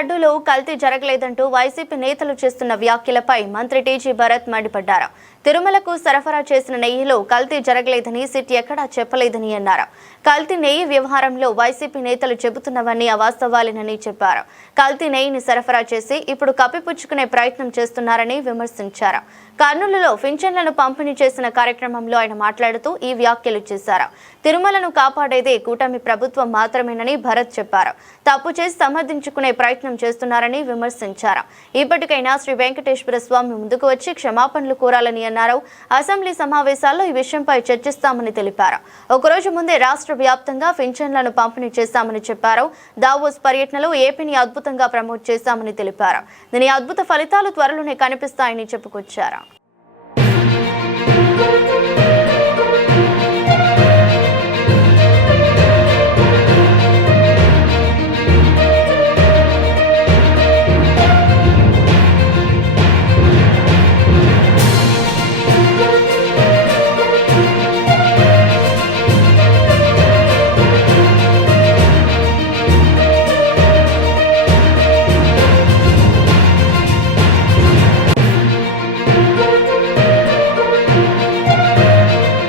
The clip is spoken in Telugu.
లడ్డూలో కల్తీ జరగలేదంటూ వైసీపీ నేతలు చేస్తున్న వ్యాఖ్యలపై మంత్రి టీజీ భరత్ మండిపడ్డారు. తిరుమలకు సరఫరా చేసిన నెయ్యిలో కల్తీ జరగలేదని సిట్ ఎక్కడా చెప్పలేదని అన్నారు. కల్తీ నెయ్యి వ్యవహారంలో వైసీపీ నేతలు చెబుతున్నవన్నీ అవాస్తవాలేనని చెప్పారు. కల్తీ నెయ్యిని సరఫరా చేసి ఇప్పుడు కప్పిపుచ్చుకునే ప్రయత్నం చేస్తున్నారని విమర్శించారు. కర్నూలులో పింఛన్లను పంపిణీ చేసిన కార్యక్రమంలో ఆయన మాట్లాడుతూ ఈ వ్యాఖ్యలు చేశారు. తిరుమలను కాపాడేదే కూటమి ప్రభుత్వం మాత్రమేనని భరత్ చెప్పారు. తప్పు చేసి సమర్థించుకునే ప్రయత్నం చేస్తున్నారని విమర్శించారు. ఇప్పటికైనా శ్రీ వెంకటేశ్వర స్వామి ముందుకు వచ్చి క్షమాపణలు కోరాలని అన్నారు. అసెంబ్లీ సమావేశాల్లో ఈ విషయంపై చర్చిస్తామని తెలిపారు. ఒకరోజు ముందే రాష్ట్ర వ్యాప్తంగా పింఛన్లను పంపిణీ చేస్తామని చెప్పారు. దావోస్ పర్యటనలో ఏపీని అద్భుతంగా ప్రమోట్ చేశామని తెలిపారు. దీని అద్భుత ఫలితాలు త్వరలోనే కనిపిస్తాయని చెప్పుకొచ్చారు.